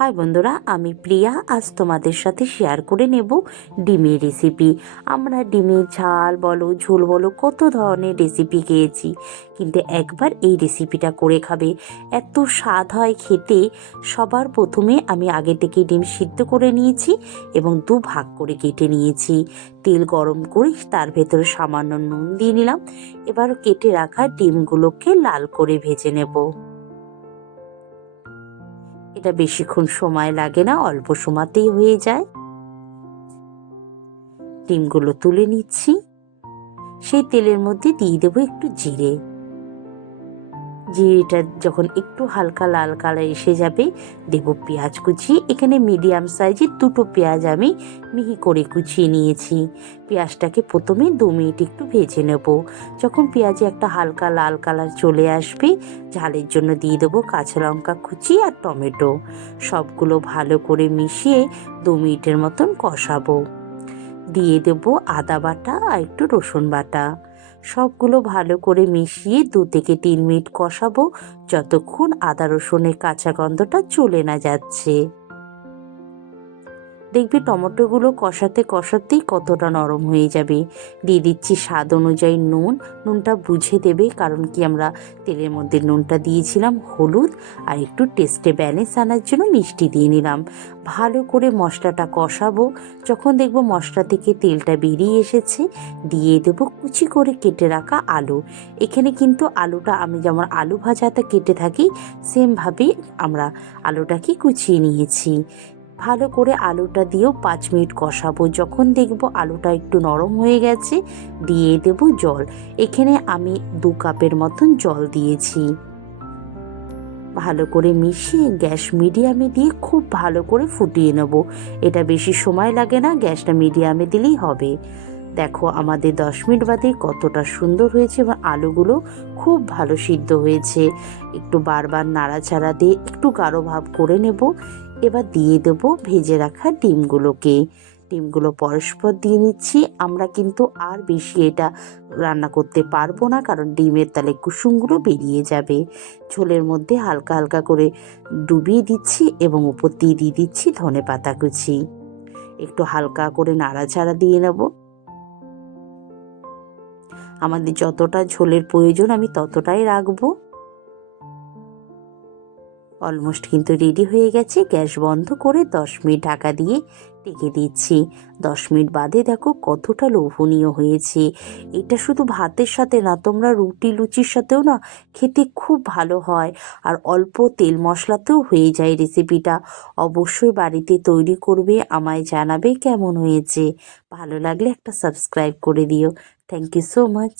High বন্ধুরা, আমি প্রিয়া। আজ তোমাদের সাথে শেয়ার করে নেব ডিমের রেসিপি আমরা ডিমের ঝাল বলো, ঝোল বলো, কত ধরনের রেসিপি খেয়েছি। কিন্তু একবার এই রেসিপিটা করে খাবে। এত স্বাদ হয় খেতে। সবার প্রথমে আমি আগে থেকে ডিম সিদ্ধ করে নিয়েছি এবং দু ভাগ করে কেটে নিয়েছি। তেল গরম করে তার ভেতরে সামান্য নুন দিয়ে নিলাম। এবার কেটে রাখা ডিমগুলোকে লাল করে ভেজে নেব। এটা বেশিক্ষণ সময় লাগে না, অল্প সময়তেই হয়ে যায়। ডিমগুলো তুলে নিচ্ছি। সেই তেলের মধ্যে দিয়ে দেবো একটু জিরে। জিরেটা যখন একটু হালকা লাল কালার এসে যাবে, দেব পেঁয়াজ কুচি। এখানে মিডিয়াম সাইজের দুটো পেঁয়াজ আমি মিহি করে কুচিয়ে নিয়েছি। পেঁয়াজটাকে প্রথমে দু মিনিট একটু ভেজে নেব। যখন পেঁয়াজে একটা হালকা লাল কালার চলে আসবে, ঝালের জন্য দিয়ে দেবো কাঁচা লঙ্কা কুচি আর টমেটো। সবগুলো ভালো করে মিশিয়ে দু মিনিটের মতন কষাবো। দিয়ে দেবো আদা বাটা আর একটু রসুন বাটা। সবগুলো ভালো করে মিশিয়ে দু থেকে তিন মিনিট কষাবো, যতক্ষণ আদা রসুনের কাঁচা গন্ধটা চলে না যাচ্ছে। দেখবি টমেটোগুলো কষাতে কষাতেই কতটা নরম হয়ে যাবে। দিয়ে দিচ্ছি স্বাদ অনুযায়ী নুন। নুনটা বুঝে দেবে, কারণ কি আমরা তেলের মধ্যে নুনটা দিয়েছিলাম, হলুদ আর একটু টেস্টে ব্যালেন্স আনার জন্য মিষ্টি দিয়ে নিলাম। ভালো করে মশলাটা কষাবো। যখন দেখব মশলা থেকে তেলটা বেরিয়ে এসেছে, দিয়ে দেবো কুচি করে কেটে রাখা আলু। এখানে কিন্তু আলুটা আমি যেমন আলু ভাজাতে কেটে থাকি সেমভাবেই আমরা আলুটাকে কুচিয়ে নিয়েছি। ভালো করে আলুটা দিয়েও পাঁচ মিনিট কষাবো। যখন দেখব আলুটা একটু নরম হয়ে গেছে, দিয়ে দেবো জল। এখানে আমি দু কাপের মতন জল দিয়েছি। ভালো করে মিশিয়ে গ্যাস মিডিয়ামে দিয়ে খুব ভালো করে ফুটিয়ে নেব। এটা বেশি সময় লাগে না, গ্যাসটা মিডিয়ামে দিলেই হবে। দেখো, আমাদের দশ মিনিট বাদে কতটা সুন্দর হয়েছে এবং আলুগুলো খুব ভালো সিদ্ধ হয়েছে। একটু বারবার নাড়াচাড়া দিয়ে একটু গাঢ় ভাব করে নেব। এবার দিয়ে দেবো ভেজে রাখা ডিমগুলোকে। ডিমগুলো পরস্পর দিয়ে নিচ্ছি। আমরা কিন্তু আর বেশি এটা রান্না করতে পারব না, কারণ ডিমের তালে কুসুমগুলো বেরিয়ে যাবে। ঝোলের মধ্যে হালকা হালকা করে ডুবিয়ে দিচ্ছি এবং উপর দিয়ে দিয়ে দিচ্ছি ধনে পাতা কুচি। একটু হালকা করে নাড়াচাড়া দিয়ে নেব। আমাদের যতটা ঝোলের প্রয়োজন আমি ততটাই রাখব। অলমোস্ট কিন্তু রেডি হয়ে গেছে, গ্যাস বন্ধ করে দশ মিনিট ঢাকা দিয়ে ঢেকে দিচ্ছি। দশ মিনিট বাদে দেখো কতটা লোভনীয় হয়েছে। এটা শুধু ভাতের সাথে না, তোমরা রুটি, লুচির সাথেও না খেতে খুব ভালো হয়। আর অল্প তেল মশলাতেও হয়ে যায় রেসিপিটা অবশ্যই বাড়িতে তৈরি করবে, আমায় জানাবে কেমন হয়েছে। ভালো লাগলে একটা সাবস্ক্রাইব করে দিও। Thank you so much